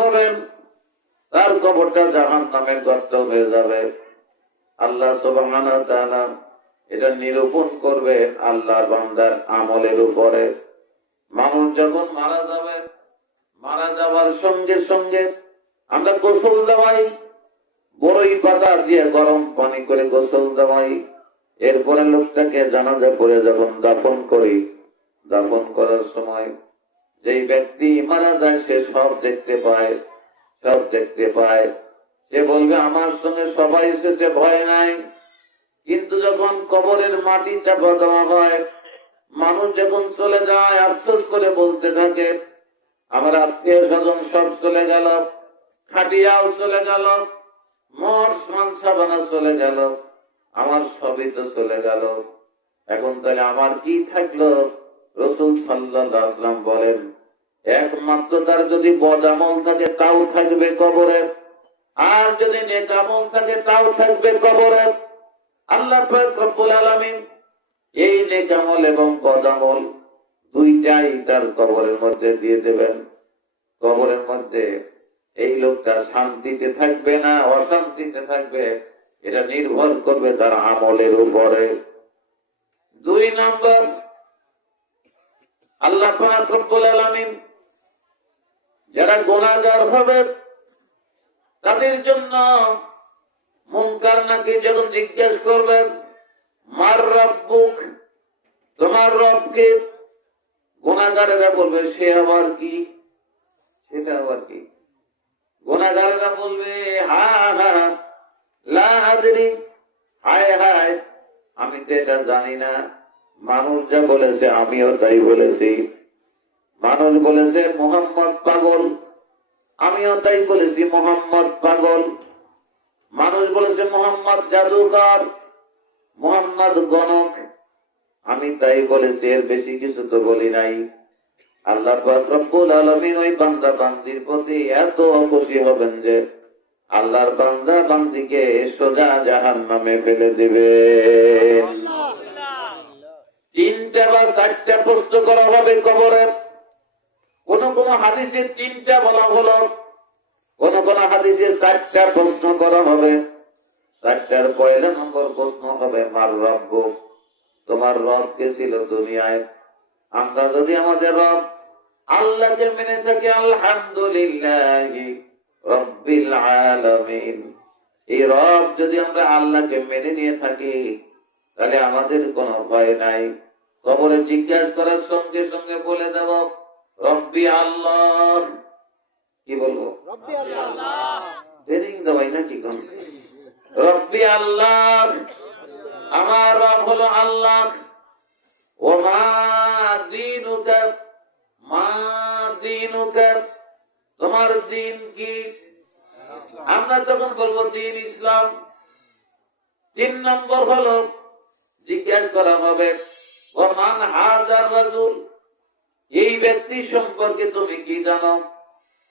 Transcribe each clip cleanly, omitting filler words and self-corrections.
হবেন, তার কবরটা জাহান্নামের গর্ত হয়ে যাবে। আল্লাহ সুবহানাহু ওয়া তাআলা এটা নিরূপণ করবে আল্লাহর বান্দার আমলের উপরে। মানুষ যখন মারা যাবে, মারা যাওয়ার সঙ্গে সঙ্গে আমরা গোসল দেওয়াই, বড়ই পাতা দিয়ে গরম পানি করে গোসল দেওয়াই। এরপরে লোকটাকে জানাজা করে যখন দাফন করি, দাফন করার সময় যেই ব্যক্তি মারা যায় সে সব দেখতে পায়, সব দেখতে পায়। সে বলবে আমার সঙ্গে সবাই এসেছে, ভয় নাই। কিন্তু যখন কবরের মাটি চাপা দেওয়া হয়, মানুষ যখন চলে যায় আফসোস করে বলতে থাকে আমার আত্মীয় স্বজন সব চলে গেল, খাটিয়াও চলে গেল, মোর সাবানা চলে গেল, আমার সবই তো চলে গেল, এখন তাহলে আমার কি থাকলো? রাসূল সাল্লাল্লাহু আলাইহি ওয়াসাল্লাম বলেন একমাত্র তার যদি বদ আমল থাকে তাও থাকবে কবরে, আর যদি নেক আমল থাকে তাও থাকবে কবরে। আল্লাহ পাক রব্বুল আলামিন এই নেক আমল এবং বদ আমল দুইটাই তার কবরের মধ্যে দিয়ে দেবেন। কবরের মধ্যে এই লোকটা শান্তিতে থাকবে না অশান্তিতে থাকবে, এটা নির্ভর করবে তার আমলের উপরে। 2 নম্বর, আল্লাহ পাক রব্বুল আলামিন যারা গুনাহগার হবে তাদের জন্য মুনকার নাকির যখন জিজ্ঞেস করবেন মার রাব্বুক, তোমার রব কে? গুনাহগারেরা বলবে সে আবার কি, সেটা আবার কি? গুনাহগারেরা বলবে হা হা লা আদরি, হায় হায় আমি তো এটা জানি না। মানুষ যা বলেছে আমিও তাই বলেছি। মানুষ বলেছে মুহাম্মদ পাগল, আমিও তাই বলেছি মুহাম্মদ পাগল। মানুষ বলেছে মুহাম্মদ জাদুকর, মুহাম্মদ গণক, আমি তাই বলেছি, এর বেশি কিছু তো বলি নাই। আল্লাহ পাক রব্বুল আলামিন ওই বান্দা বান্দির প্রতি এত খুশি হবেন যে আল্লাহর বান্দা বান্দিকে সোজা জাহান্নামে ফেলে দিবে। 3টা বা 4টা প্রশ্ন করা হবে কবরে। কোন কোন হাদিসে 3টা বলা হলো, কোন কোন হাদিসে 4টা প্রশ্ন করা হবে। 4টার পয়লা নম্বর প্রশ্ন হবে মার রব্বুক, তোমার রব কে ছিল দুনিয়ায়? আমরা যদি আমাদের রব আল্লাহকে মেনে থাকি আলহামদুলিল্লাহি রাব্বিল আলামিন, এই রব যদি আমরা আল্লাহকে মেনে নিয়ে থাকি তাহলে আমাদের কোনো ভয় নাই। কবরে জিজ্ঞাসা করার সঙ্গে সঙ্গে বলে দেব রব্বি আল্লাহ। কি বলবো? রব্বি আল্লাহ। ট্রেনিং দেওয়াই নাকি কোন? রব্বি আল্লাহ, আমার রব হলো আল্লাহ। ও মা দীনুকা, মা দীনুকা, তোমার দিন কি? আমরা তখন বলবো দিন ইসলাম। 3 নম্বর হলো জিজ্ঞাসা করা হবে ও মান হাজার রাজুল, এই ব্যক্তি সম্পর্কে তুমি কি জানো?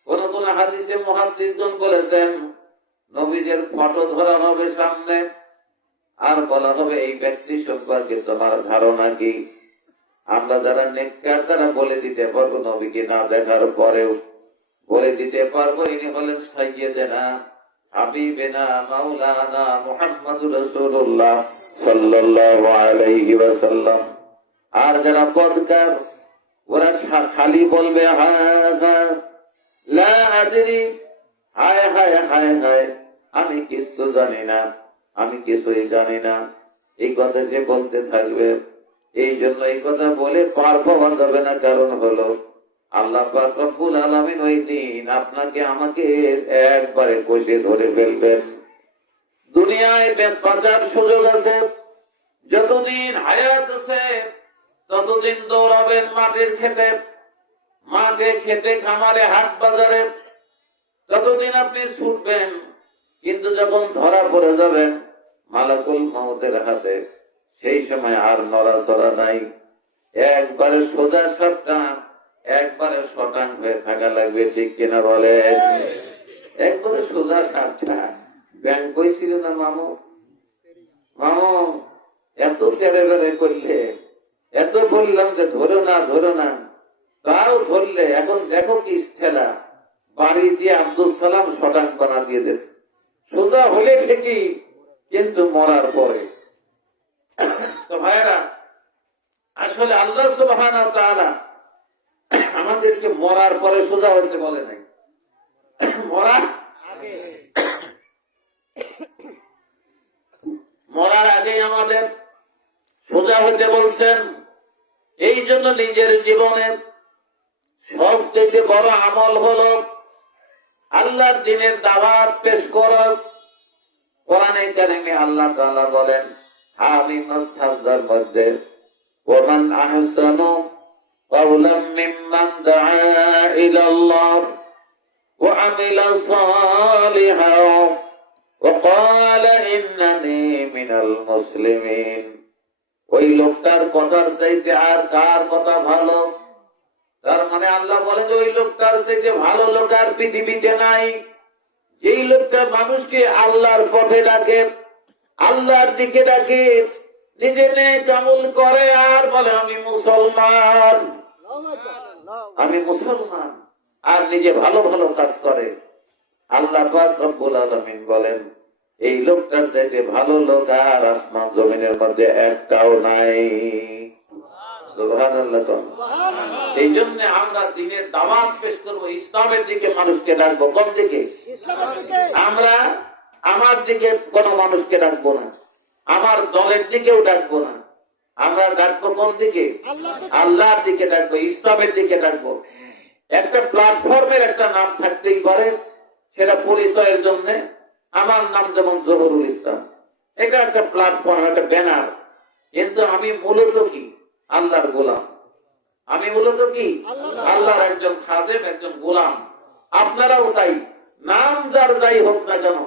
কোন কোন হাদিসে মুহাদ্দিসগণ বলেছেন নবীদের ফটো ধরা হবে সামনে, আর বলা হবে এই ব্যক্তি সম্পর্কে তোমার ধারণা কি? আমরা যারা নেককার তারা বলে দিতে পারবো, নবীকে না দেখার পরেও বলে দিতে পারবো ইনি হলেন সাইয়্যিদনা হাবিবেনা মাওলানা মুহাম্মদুর রাসূলুল্লাহ সাল্লাল্লাহু আলাইহি ওয়াসাল্লাম। আর যারা বদকার ওরা খালি বলবে হাযা লা আদরি, হায় হায় হায় হায় আমি কিছু জানি না, আমি কিছুই জানি না, এই কথা সে বলতে থাকবে। এই জন্য এই কথা বলে পার পাওয়া যাবে না। কারণ হলো আল্লাহ পাক রব্বুল আলামিন ওই দিন আপনাকে আমাকে একবারে কষে ধরে ফেলবেন। দুনিয়ায় বাঁচার সুযোগ আছে, যতদিন হায়াত আছে ততদিন দৌড়াবেন মাটির খেতে, মাঠে খেতে খামারে হাট বাজারে, ততদিন আপনি ছুটবেন। কিন্তু যখন ধরা পড়ে যাবেন মালাকুল মউতের হাতে, সেই সময় আর নড়াচড়া নাই, একবারে সোজা সাপটা, একবারে শটাং হয়ে থাকা লাগবে। ঠিক কিনা বলে? একবারে সোজা সাপটা। ব্যাংক কইছিল না মামু, মামু এত তেরে বেড়ে করলে, এত বললাম যে ধরো না ধরো না, তাও ধরলে, এখন দেখো কি ঠেলা, বাড়ি দিয়ে আব্দুল সালাম শটাঙ্কনা দিয়ে দিয়েছে। সোজা হলে ঠিকই, কিন্তু মরার পরে। তো ভাইরা, আসলে আল্লাহ সুবহানাহু ওয়া তাআলা আমাদেরকে মরার পরে সোজা হইতে বলে নাই, মরার আগেই আমাদের সোজা হইতে বলছেন। এই জন্য নিজের জীবনের সবচেয়ে বড় আমল হলো আল্লাহর দ্বীনের দাওয়াত পেশ করা। কোরআনে কারিমে আল্লাহ তাআলা বলেন, হামিমুস সাজদার মধ্যে, ওমান আহসানু কাওলাম মিম্মান দাআ ইলাল্লাহ ওয়া আমিলা সালিহান ওয়া ক্বালা ইন্নানী মিনাল মুসলিমিন। ওই লোকটার কথার চাইতে আর কার কথা ভালো? তার মানে আল্লাহ বলে যে ওই লোকটার চাইতে ভালো লোক আর পৃথিবীতে নাই। এই লোকটা মানুষকে আল্লাহর পথে ডাকে, আল্লাহর দিকে ডাকে, নিজে নেক আমল করে আর বলে আমি মুসলমান, আমি মুসলমান, আর নিজে ভালো ভালো কাজ করে। আল্লাহ পাক রব্বুল আলামিন বলেন, এই লোকটার চাইতে ভালো লোক আর আসমান জমিনের মধ্যে একটাও নাই। সুবহানাল্লাহ। এই জন্য আমরা দ্বীনের দাওয়াত পেশ করবো, ইসলামের দিকে মানুষকে ডাকবো। কোন দিকে? আমরা আমার দিকে কোন মানুষকে ডাকবো না, আমার দলের দিকেও ডাকবো না। আমরা ডাকবো কোন দিকে? আল্লাহর দিকে ডাকবো, ইসলামের দিকে ডাকবো। একটা প্ল্যাটফর্মের একটা নাম থাকতেই পারে, সেটা পরিচয়ের জন্য। আমার নাম যেমন জহুরুল ইসলাম, এটা একটা প্ল্যাটফর্ম, একটা ব্যানার। কিন্তু আমি মূলত কি? আল্লাহর গোলাম। আমি মূলত কি? আল্লাহর একজন খাদেম, একজন গোলাম। আপনারাও তাই। নাম যার যাই হোক না কেন,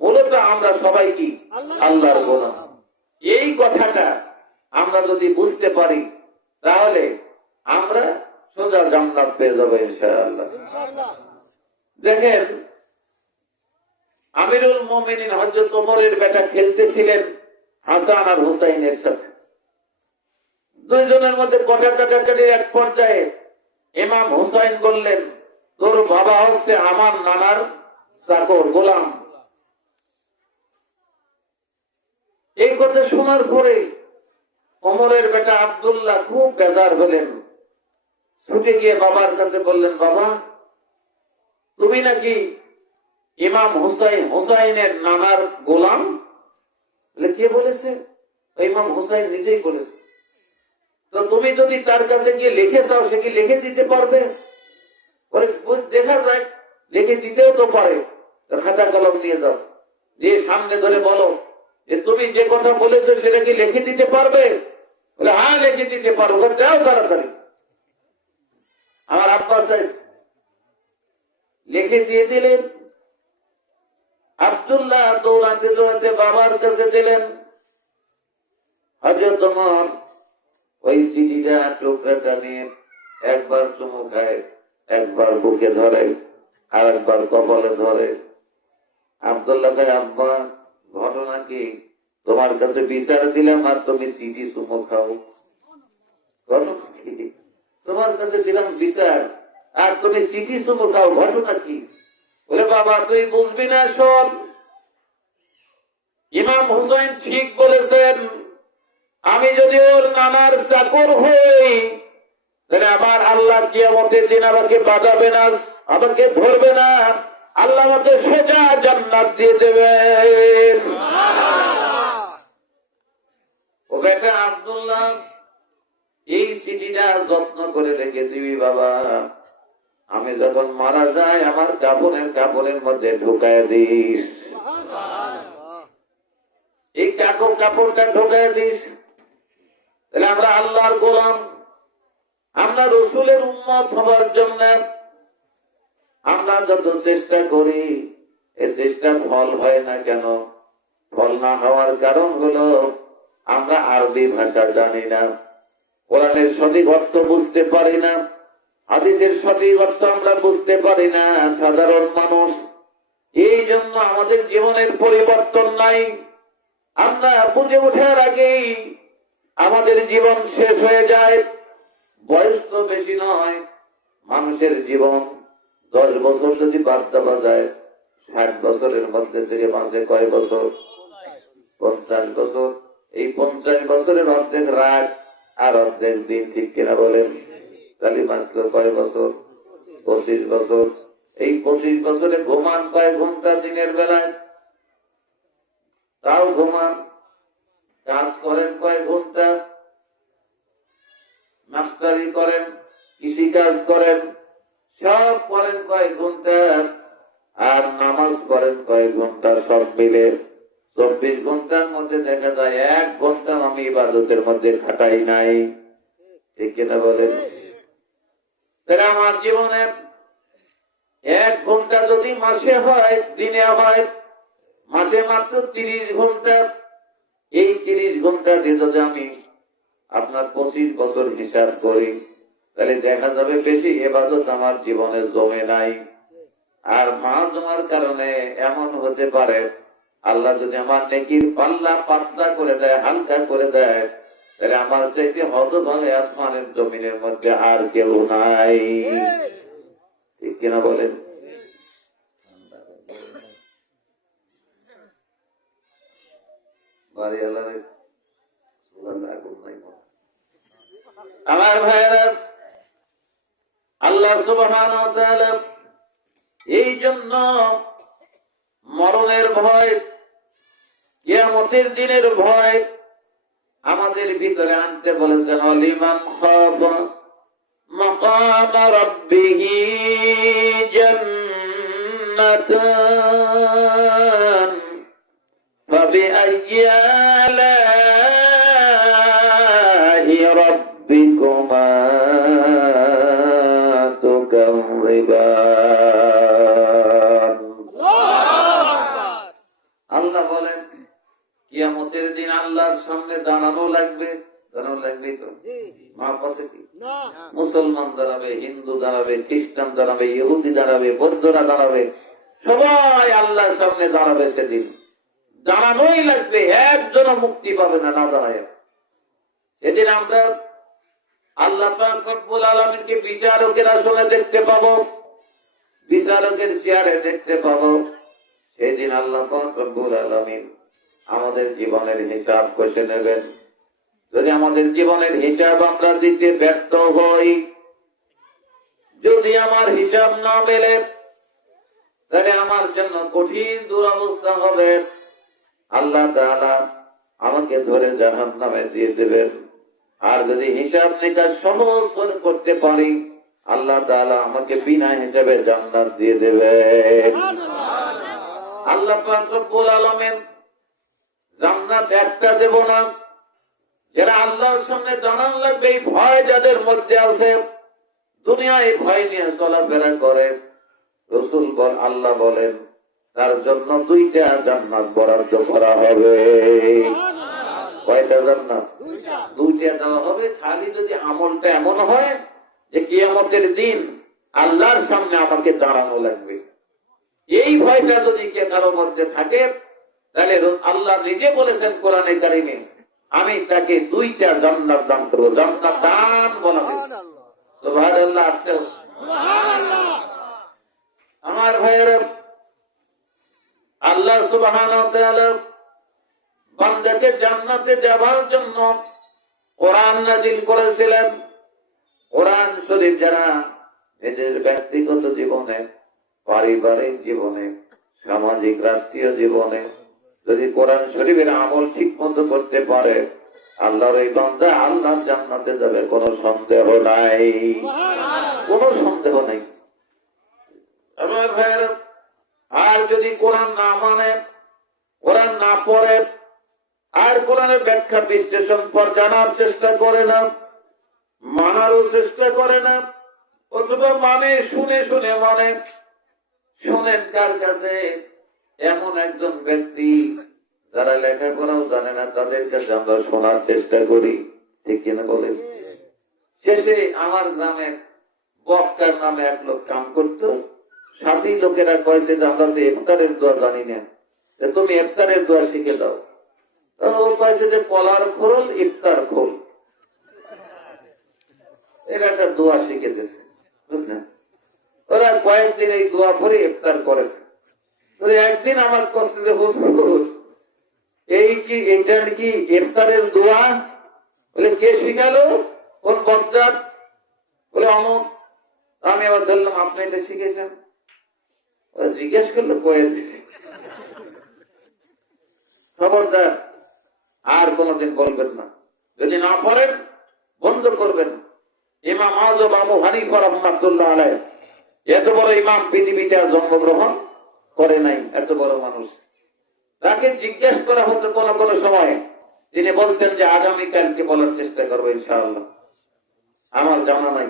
মূলত আমরা সবাই কি? আল্লাহর গোলাম। এই কথাটা আমরা যদি বুঝতে পারি, তাহলে আমরা সোজা জান্নাত পেয়ে যাবো ইনশাআল্লাহ। দেখেন, আমিরুল মুমিনিন হযরত ওমরের বেটা খেলতেছিলেন হাসান আর হুসাইনের সাথে। দুইজনের মধ্যে কাটাকাটির এক পর্যায়ে ইমাম হুসাইন বললেন, তোর বাবা হচ্ছে আমার নানার চাকর, গোলাম। এই কথা শোনার পরে ওমরের বেটা আব্দুল্লাহ খুব বেজার হলেন। ছুটে গিয়ে বাবার কাছে বললেন, বাবা, তুমি নাকি ইমাম হুসাইনের নানার গোলাম? কে বলেছে? ইমাম হুসাইন নিজেই বলেছে। তো তুমি যদি তার কাছে গিয়ে লিখে চাও, সে কি লিখে দিতে পারবে? দেখা যায়, লিখে দিতেও তো পারে। খাতা কলম দিয়ে যাও, দিয়ে সামনে ধরে বলো যে তুমি যে কথা বলেছো সেটা কি লিখে দিতে পারবে? বলে, হ্যাঁ লিখে দিতে পারবো। যাও তাড়াতাড়ি। আমার আব্বা লিখে দিয়ে দিলেন। আব্দুল্লাহ দৌড়াতে দৌড়াতে বাবার কাছে দিলেন। হযরত ওমর ওই চিঠিটা, টুকরাটা নিয়ে একবার চুমু খায়, একবার বুকে ধরে, আর একবার কপালে ধরে। আব্দুল্লাহ ভাই, আব্বা, ঘটনা কি? তোমার কাছে বিচার দিলাম আর তুমি চিঠি চুমু খাও। তোমার কাছে দিলাম বিচার আর তুমি চিঠি চুমু খাও, ঘটনা কি? বলে, বাবা তুই বুঝবি না, শোন। ইমাম হুসাইন ঠিক বলেছেন, আমি যদি ওর নানার চাকর হই, তাহলে আমার আল্লাহ কিয়ামতের দিন আমাকে বাঁচাবে না, আমাকে ধরবে না, আল্লাহ আমাকে সোজা জান্নাত দিয়ে দেবেন। ও বেটা আব্দুল্লাহ, এই চিঠিটা যত্ন করে রেখে দিবি বাবা। আমি যখন মারা যাই আমার কাপড়ের মধ্যে ঢুকায় দিস। এই কাপড়টা ঢুকায় দিস। তাহলে আমরা আল্লাহর গোলাম, আমরা রসুলের উম্মত হবার জন্য আমরা যত চেষ্টা করি, এই চেষ্টা ফল হয় না কেন? ফল না হওয়ার কারণ হলো আমরা আরবি ভাষা জানি না, কোরআনের সঠিক অর্থ বুঝতে পারি না, হাদিসের সঠিক অর্থ আমরা বুঝতে পারি না। সাধারণ মানুষ, এই জন্য আমাদের জীবনের পরিবর্তন নাই। আমরা বুঝে ওঠার আগেই আমাদের জীবন শেষ হয়ে যায়। বয়স তো বেশি নয়, মানুষের জীবন 10 বছর যদি বাদ দেওয়া যায়, 60 বছরের মধ্যে থেকে মাসে কয় বছর? 50 বছর। এই 50 বছরের অর্ধেক রাত আর অর্ধেক দিন, ঠিক কিনা বলেন? তাহলে মাসলো কয় বছর? 25 বছর। এই 25 বছরে ঘুমান কয় ঘন্টা দিনের বেলায়? তাও ঘুমান। কাজ করেন কয় ঘন্টা? মাস্টারি করেন, কৃষিকাজ করেন, সব করেন কয় ঘন্টা? আর নামাজ পড়েন কয় ঘন্টা? সব মিলে 24 ঘন্টার মধ্যে দেখা যায় 1 ঘন্টা আমি ইবাদতের মধ্যে খাটাই নাই, ঠিক কিনা বলেন? তাহলে আমার জীবনে 1 ঘন্টা যদি মাসে হয়, দিনে হয়, মাসে মাত্র 30 ঘন্টা। এই 30 ঘন্টা দিয়ে যদি আমি আপনার 25 বছর হিসাব করি, তাহলে দেখা যাবে বেশি ইবাদত আমার জীবনে জমে নাই। আর মা জমার কারণে এমন হতে পারে, আল্লাহ যদি আমার নেকির পাল্লা পাতলা করে দেয়, হালকা করে দেয়, তাহলে আমার চাইতে হতভাগে আসমানের জমিনের মধ্যে আর কেউ নাই, ঠিক কিনা বলেন? আমার ভাইরা, আল্লাহ সুবহানাহু ওয়া তাআলা এই জন্য মরণের ভয়, কিয়ামতের দিনের ভয় আমাদের ভিতরে আনতে বলেছেন। লিমান খাফা মাকাম রাব্বিহি জান্নাতান ফাবিআইয়ি আলাহি রাব্বিকুমা তুকাযিবান। আল্লাহ বলেন কিয়ামতের দিন আল্লাহর সামনে দাঁড়ানো লাগবে। দাঁড়ানো লাগবে তো? মা পাশে কি? মুসলমান দাঁড়াবে, হিন্দু দাঁড়াবে, খ্রিস্টান দাঁড়াবে, ইহুদি দাঁড়াবে, বৌদ্ধরা দাঁড়াবে, সবাই আল্লাহর সামনে দাঁড়াবে। সেদিন দাঁড়ানোই লাগবে, একজনও মুক্তি পাবে না, না দাঁড়ায়। সেদিন আমরা আল্লাহ পাক রব্বুল আলামিনকে বিচারকের আসনে দেখতে পাবো, বিচারকের চেয়ারে দেখতে পাবো। সেদিন আল্লাহ পাক রব্বুল আলামিন আমাদের জীবনের হিসাব কষে নেবেন। যদি আমাদের জীবনের হিসাব আমরা দিতে ব্যর্থ হই, যদি আমার হিসাব না মেলে, তাহলে আমার জন্য কঠিন দুরবস্থা হবে। আল্লাহ তাআলা আমাকে ধরে জাহান্নামে দিয়ে দেবেন। আর যদি হিসাব নিকাশ সহজ করতে পারি, আল্লাহ তাআলা আমাকে বিনা হিসাবে জান্নাত দিয়ে দেবেন। আল্লাহ পাক রব্বুল আলামিন জান্নাত একটা দেব না, যারা আল্লাহর সামনে দাঁড়ান লাগবে এই ভয় যাদের মধ্যে আছে, দুনিয়ায় ভয় নিয়ে চলাফেরা করে, রাসূল আল্লাহ বলেন তার জন্য 2টা জান্নাত বরাদ্দ করা হবে। কয়টা জান্নাত? 2টা দেওয়া হবে। খালি যদি আমলটা এমন হয় যে কিয়ামতের দিন আল্লাহর সামনে আমাকে দাঁড়ানো লাগবে, এই ভয়টা যদি কে কারোর মধ্যে থাকে, তাহলে আল্লাহ নিজে বলেছেন কোরআনে কারিমে, আমি তাকে 2টা জান্নাত দান করবো। জান্নাত দান বলা হয়েছে। সুবহানাল্লাহ, আস্তে সুবহানাল্লাহ। আমার ভাইয়েরা, আল্লাহ সুবহানাহু ওয়া তাআলা বান্দাকে জান্নাতে যাওয়ার জন্য কোরআন নাযিল করেছিলেন। কোরআন শরীফ যারা নিজের ব্যক্তিগত জীবনে, পারিবারিক জীবনে, সামাজিক রাষ্ট্রীয় জীবনে যদি কোরআন শরীফের আমল ঠিক মতো করতে পারে, আল্লাহর এই বান্দা আল্লাহর জান্নাতে যাবে, কোনো সন্দেহ নাই, কোনো সন্দেহ নাই। আমার ভাইয়েরা, আর যদি কোরআন না মানে, কোরআন না পড়ে, আর কোরআনের ব্যাখ্যা বিশ্লেষণ পর জানার চেষ্টা করে না, মানারও চেষ্টা করে না, অথবা মানে শুনে শুনে মানে, শুনেন কার কাছে? এমন একজন ব্যক্তি যারা লেখাপড়াও জানে না, তাদের কাছে আমরা শোনার চেষ্টা করি, ঠিক কিনা বলেন? শেষে আমার গ্রামের বক্তার নামে এক লোক কাম করতো, সাথী লোকেরা কয়েছে যে আমরা তো ইফতারের দোয়া জানি না, তুমি ইফতারের দোয়া শিখে দাও। ও কয়েছে যে কলার খোল ইফতার খোল, এরা একটা দোয়া শিখে দিয়েছে, বুঝলেন? ও ওরা কয়েকদিন এই দোয়া পরে ইফতার করেছে। একদিন আমার কাছে যে হুজুর এই কি এটা কি ইফতারের দোয়া? বলে কে শিখালো? কোন বক্তার? বলে অমুক। আমি আবার ধরলাম আপনি এটা শিখেছেন? জিজ্ঞেস করলে কয়ে দিছে। খবরদার আর কোনদিন বলবেন না, যদি না পারেন বন্ধ করবেন। ইমাম আযম আবু হানিফা রাহমাতুল্লাহ আলাইহি এত বড় ইমাম পৃথিবীতে আর জন্মগ্রহণ করে নাই, এত বড় মানুষ। তাকে জিজ্ঞেস করা হতো কোন কোন সময়, তিনি বলতেন যে আগামীকালকে বলার চেষ্টা করবো ইনশাআল্লাহ, আমার জানা নাই,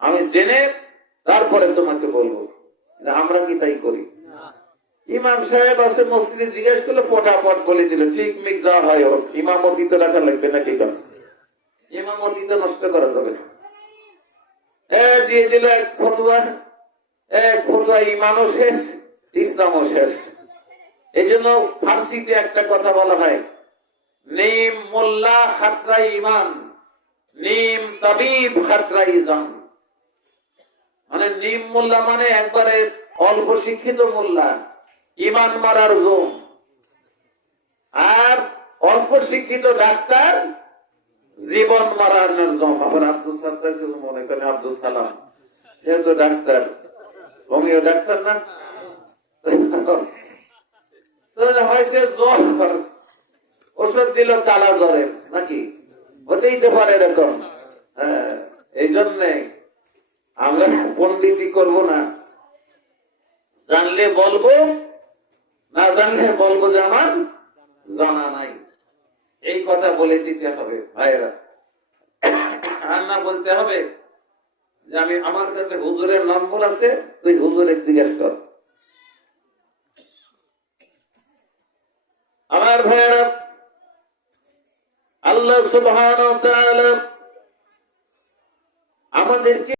আমি জেনে তারপরে তোমাকে বলবো। আমরা কি তাই করি? ইমাম সাহেব আছে মসজিদে, জিজ্ঞেস করলে পটাপট বলে দিল, ঠিক মিক যা হয় হোক, ইমামতি তো রাখা লাগবে নাকি? ইমামতি তো নষ্ট করা যাবে না। দিয়ে দিল এক ফতুয়া, ইমানও শেষ, ইসলামও শেষ। এই জন্য ফার্সিতে একটা কথা বলা হয়, নিম মোল্লা খাতরা ইমান, নিম তাবিব খাতরা ইজাম। মানে নিম মোল্লা মানে একবারে অল্প শিক্ষিত মোল্লা, ইমান মারার জোম। আর অল্প শিক্ষিত ডাক্তার, জীবন মারার জম। আবার আব্দুল সাত্তার মনে করেন আব্দুল সালাম, সে তো ডাক্তার, হোমিও ডাক্তার না? হয়েছে জ্বর, ওষুধ দিল কালা জ্বরের, নাকি হতেই তো পারে এরকম। এই জন্যে আমরা পন্ডিতি করব না, জানলে বলবো, না জানলে বলবো যে আমার জানা নাই। এই কথা বলে দিতে হবে ভাইয়েরা, আর না বলতে হবে যে আমি আমার কাছে হুজুরের নম্বর আছে, তুই হুজুরের জিজ্ঞেস কর। আমার ভাইয়েরা, আল্লাহ সুবহানাহু ওয়া তাআলা আমাদেরকে